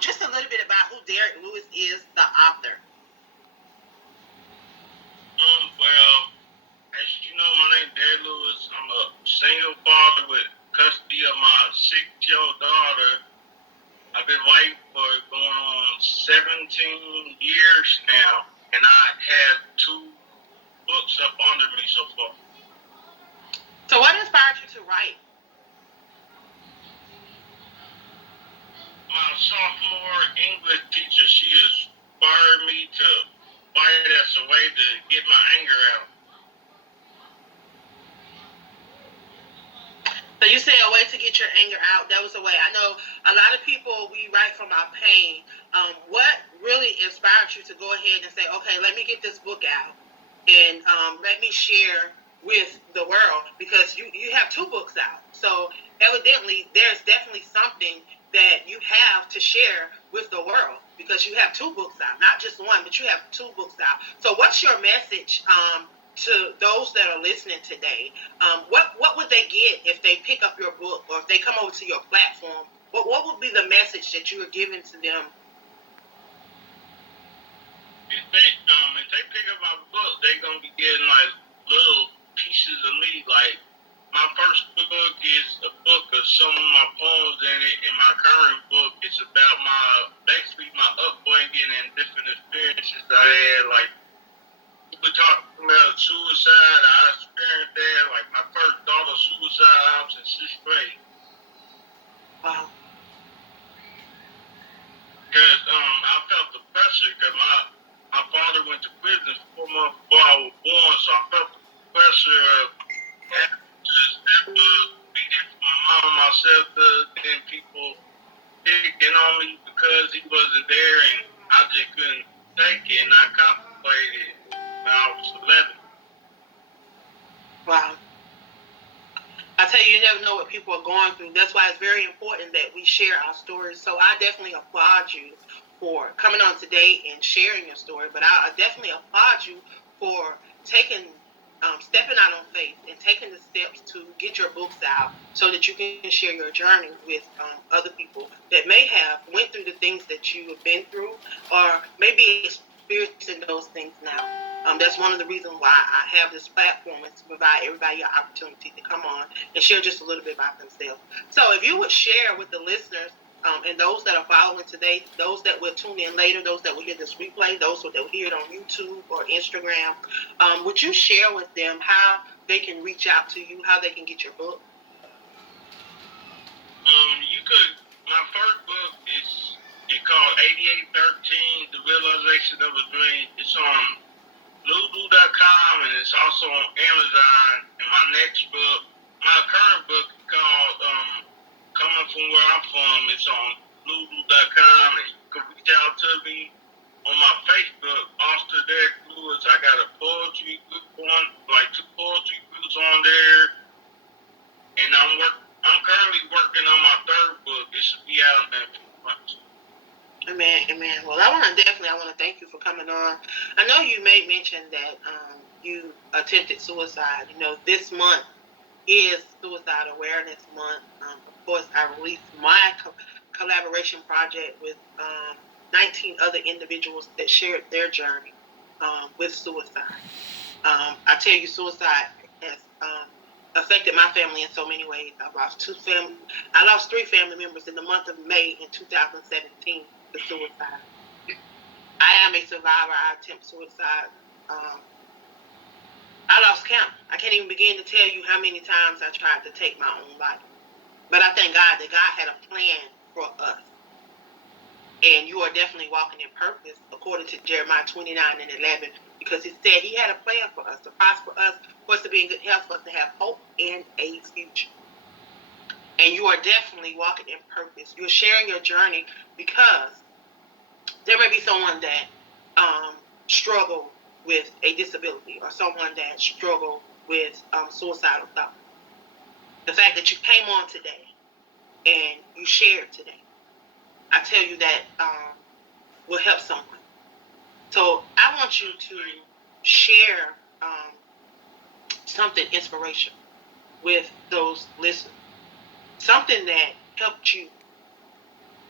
Just a little bit about who Derek Lewis is, the author. Well, as you know, my name is Derek Lewis. I'm a single father with custody of my 6-year-old daughter. I've been waiting for it going on 17 years now, and I have 2 books up under me so far. So what inspired you to write? My sophomore English teacher, she inspired me to write as a way to get my anger out. So you say a way to get your anger out. That was a way. I know a lot of people, we write from our pain. What really inspired you to go ahead and say, okay, let me get this book out and let me share with the world? Because you have 2 books out. So evidently there's definitely something that you have to share with the world, because you have 2 books out, not just one, but you have 2 books out. So what's your message to those that are listening today? What would they get if they pick up your book, or if they come over to your platform? What would be the message that you are giving to them? If they pick up my book, they're gonna be getting like little pieces of me. Like, my first book is a book of some of my poems in it, and my current book is about basically my upbringing and different experiences that I had. Like, people talking about suicide, I experienced that. Like, my first daughter's suicide, I was in 6th grade. Wow. Because I felt the pressure, because my father went to prison 4 months before I was born, so I felt the pressure of having to step up, be there for my mom, my sister, and people picking on me because he wasn't there, and I just couldn't take it, and I contemplated when I was 11. Wow. I tell you, you never know what people are going through. That's why it's very important that we share our stories. So I definitely applaud you for coming on today and sharing your story. But I definitely applaud you for stepping out on faith and taking the steps to get your books out so that you can share your journey with other people that may have went through the things that you have been through, or maybe experiencing those things now. That's one of the reasons why I have this platform, is to provide everybody an opportunity to come on and share just a little bit about themselves. So if you would share with the listeners and those that are following today, those that will tune in later, those that will hear this replay, those that will hear it on YouTube or Instagram, would you share with them how they can reach out to you, how they can get your book? You could. My first book is called 8813, The Realization of a Dream. It's on Lulu.com, and it's also on Amazon. And my next book, my current book, called Coming From Where I'm From, it's on Lulu.com, and you can reach out to me on my Facebook, Austin Derek Lewis. I got a poetry group on, like 2 poetry groups on there, and I'm currently working on my 3rd book. It should be out in a few months. Amen. Well, I want to thank you for coming on. I know you made mention that you attempted suicide. You know, this month is Suicide Awareness Month. Of course, I released my collaboration project with 19 other individuals that shared their journey with suicide. I tell you, suicide has affected my family in so many ways. I lost 3 family members in the month of May in 2017 to suicide. I am a survivor. I attempt suicide. I lost count. I can't even begin to tell you how many times I tried to take my own life. But I thank God that God had a plan for us. And you are definitely walking in purpose, according to Jeremiah 29:11, because he said he had a plan for us, to prosper us, for us to be in good health, for us to have hope and a future. And you are definitely walking in purpose. You're sharing your journey because there may be someone that struggle with a disability, or someone that struggle with suicidal thoughts. The fact that you came on today and you shared today, I tell you that will help someone. So I want you to share something inspirational with those listeners, something that helped you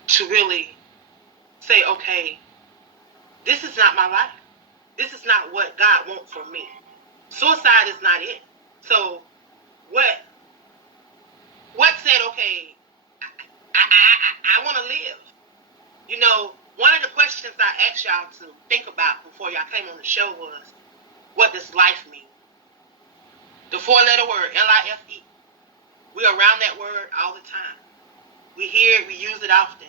to really say, okay, this is not my life. This is not what God wants for me. Suicide is not it. So what said, okay, I want to live. You know, one of the questions I asked y'all to think about before y'all came on the show was, what does life mean? The 4-letter word, L-I-F-E. We're around that word all the time. We hear it, we use it often.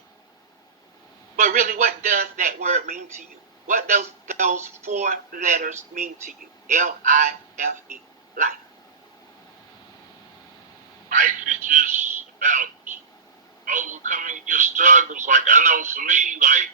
But really, what does that word mean to you? What does those 4 letters mean to you? L-I-F-E. Life. Life is just about overcoming your struggles. Like, I know for me, like,